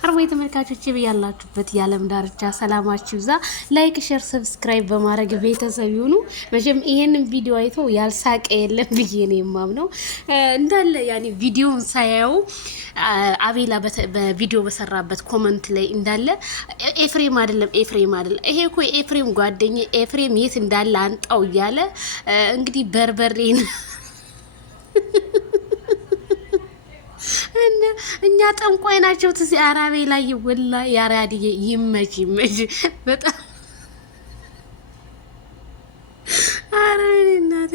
አርቦ የተመልካቾች በያላችሁበት የዓለም ዳርቻ ሰላማችሁ ይብዛ። ላይክ፣ ሼር፣ ሰብስክራይብ በማድረግ ቤተሰብ ይሁኑ። መቼም ይሄንን ቪዲዮ አይቶ ያልሳቀ የለም ብዬ ነው የማምነው። እንዳለ ያኔ ቪዲዮውን ሳያዩ አቤላ በቪዲዮ በሰራበት ኮመንት ላይ እንዳለ ኤፍሬም አይደለም ይሄ እኮ ኤፍሬም ጓደኛ ኤፍሬም የት እንዳለ አንጣው እያለ እንግዲህ በርበሬን እኛ ጠንቋይ ናቸው። ትሲ አራቤ ላይ ወላ ያራዲዬ ይመች በጣም አራቤ እናቴ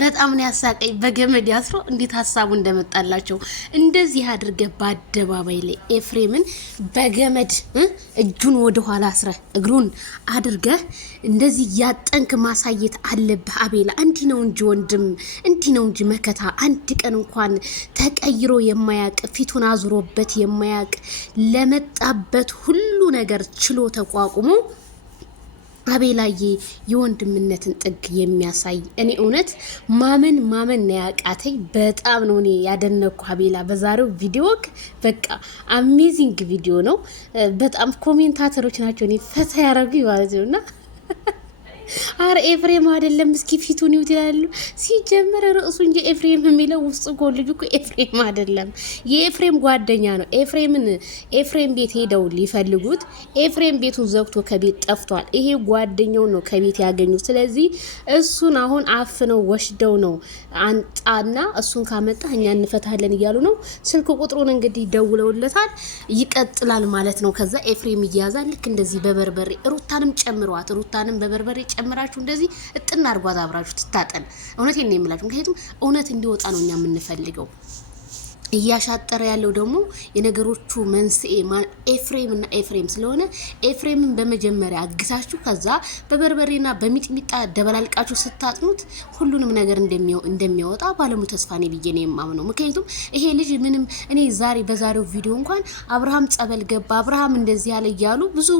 በጣም ነው ያሳቀኝ። በገመድ ያስሮ እንዴት ሀሳቡ እንደመጣላቸው እንደዚህ አድርገ በአደባባይ ላይ ኤፍሬምን በገመድ እጁን ወደ ኋላ አስረ እግሩን አድርገ እንደዚህ ያጠንክ ማሳየት አለብህ አቤላ። እንዲህ ነው እንጂ ወንድም፣ እንዲህ ነው እንጂ መከታ። አንድ ቀን እንኳን ተቀይሮ የማያቅ ፊቱን አዙሮበት የማያቅ ለመጣበት ሁሉ ነገር ችሎ ተቋቁሞ አቤላዬ የወንድምነትን ጥግ የሚያሳይ እኔ እውነት ማመን ነው ያቃተኝ። በጣም ነው እኔ ያደነኩ አቤላ በዛሬው ቪዲዮ። በቃ አሜዚንግ ቪዲዮ ነው። በጣም ኮሜንታተሮች ናቸው እኔ ፈታ ያረጉ ማለት ነውና አረ ኤፍሬም አይደለም እስኪ ፊቱን ይውት ይላሉ። ሲጀመር ርዕሱ እንጂ ኤፍሬም የሚለው ውስጥ እኮ ልጁ እኮ ኤፍሬም አይደለም፣ የኤፍሬም ጓደኛ ነው። ኤፍሬም ቤት ሄደው ሊፈልጉት ኤፍሬም ቤቱን ዘግቶ ከቤት ጠፍቷል። ይሄ ጓደኛው ነው ከቤት ያገኙት። ስለዚህ እሱን አሁን አፍነው ወሽደው ነው አንጣና እሱን ካመጣ እኛ እንፈታለን እያሉ ነው። ስልክ ቁጥሩን እንግዲህ ደውለውለታል። ይቀጥላል ማለት ነው። ከዛ ኤፍሬም ይያዛል። ልክ እንደዚህ በበርበሬ ሩታንም ጨምሯት፣ ሩታንም በበርበሬ ጨምራችሁ እንደዚህ እጥና አድርጓት አብራችሁ ትታጠን። እውነቴን ነው የምላችሁ። ምክንያቱም እውነት እንዲወጣ ነው እኛ የምንፈልገው። እያሻጠረ ያለው ደግሞ የነገሮቹ መንስኤ ኤፍሬም እና ኤፍሬም ስለሆነ ኤፍሬምን በመጀመሪያ አግታችሁ ከዛ በበርበሬና በሚጥሚጣ ደበላልቃችሁ ስታጥኑት ሁሉንም ነገር እንደሚያወጣ ባለሙሉ ተስፋ ነኝ ብዬ ነው የማምነው። ምክንያቱም ይሄ ልጅ ምንም እኔ በዛሬው ቪዲዮ እንኳን አብርሃም ጸበል ገባ፣ አብርሃም እንደዚህ ያለ እያሉ ብዙ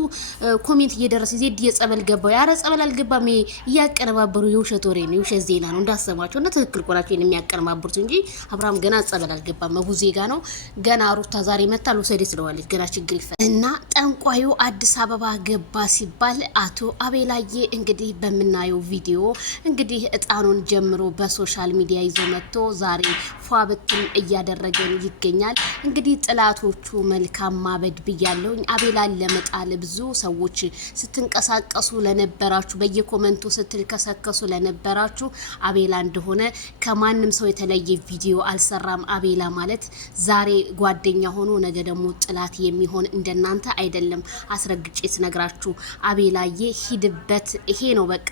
ኮሜንት እየደረሰ ዜድ የጸበል ገባው፣ ያረ ጸበል አልገባም እያቀነባበሩ የውሸት ወሬ ነው፣ የውሸት ዜና ነው እንዳሰማቸው እና ትክክል ቆላቸው የሚያቀነባብሩት እንጂ አብርሃም ገና ጸበል አልገባም። መቡዜ ጋ ነው ገና። ሩታ ዛሬ መታል ወሰደ ስለዋለች ገና ችግር ይፈታል እና ጠንቋዩ አዲስ አበባ ገባ ሲባል አቶ አቤላዬ እንግዲህ በምናየው ቪዲዮ እንግዲህ እጣኑን ጀምሮ በሶሻል ሚዲያ ይዞ መጥቶ ዛሬ ፏብትን እያደረገን ይገኛል። እንግዲህ ጥላቶቹ መልካም ማበድ ብያለሁኝ። አቤላን ለመጣል ብዙ ሰዎች ስትንቀሳቀሱ ለነበራችሁ፣ በየኮመንቱ ስትልከሰከሱ ለነበራችሁ አቤላ እንደሆነ ከማንም ሰው የተለየ ቪዲዮ አልሰራም። አቤላ ማለት ዛሬ ጓደኛ ሆኖ ነገ ደግሞ ጥላት የሚሆን እንደናንተ አይደለም። አስረግጬ ስነግራችሁ አቤላዬ ሂድበት። ይሄ ነው በቃ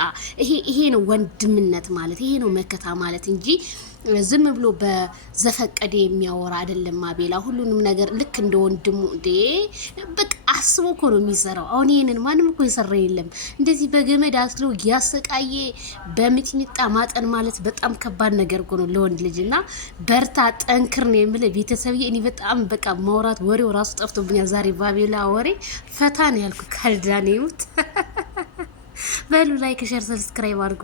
ይሄ ነው ወንድምነት ማለት፣ ይሄ ነው መከታ ማለት እንጂ ዝም ብሎ በዘፈቀደ የሚያወራ አይደለም። አቤላ ሁሉንም ነገር ልክ እንደ ወንድሙ በቃ አስቦ እኮ ነው የሚሰራው። አሁን ይሄንን ማንም እኮ የሰራ የለም። እንደዚህ በገመድ አስሎ ያሰቃየ በሚጥሚጣ ማጠን ማለት በጣም ከባድ ነገር እኮ ነው ለወንድ ልጅና በርታ ጠንክር ነው የምልህ ቤተሰብዬ። እኔ በጣም በቃ ማውራት ወሬው ራሱ ጠፍቶብኛል ዛሬ በአቤላ ወሬ ፈታ ነው ያልኩ። ካልዳኔውት በሉ ላይክ፣ ሼር፣ ሰብስክራይብ አድርጉ።